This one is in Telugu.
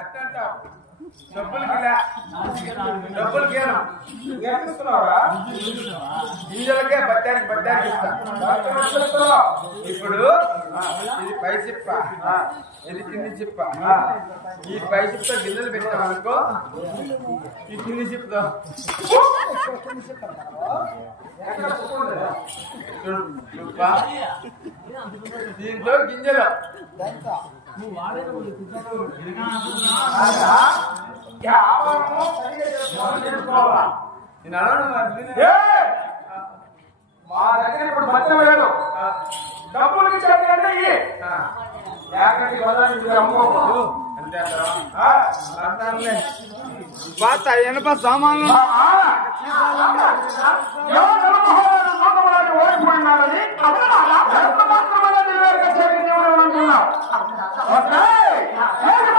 ఎట్టంటావు డబ్బులు కేనా ఇస్తున్నావా గింజలకే బట్టానికి ఇస్తా ఇప్పుడు ఇది పై చిప్ప ఇది కింది చిప్ప ఈ పై చిప్ప గింజలు పెట్టామనుకో ఈ కింది చిప్ప దీంట్లో గింజలు మా దగ్గర ఇప్పుడు బట్టం లేదు డబ్బులకి చెప్పండి ఎనప సామాన్లు ఓడిపోయినారని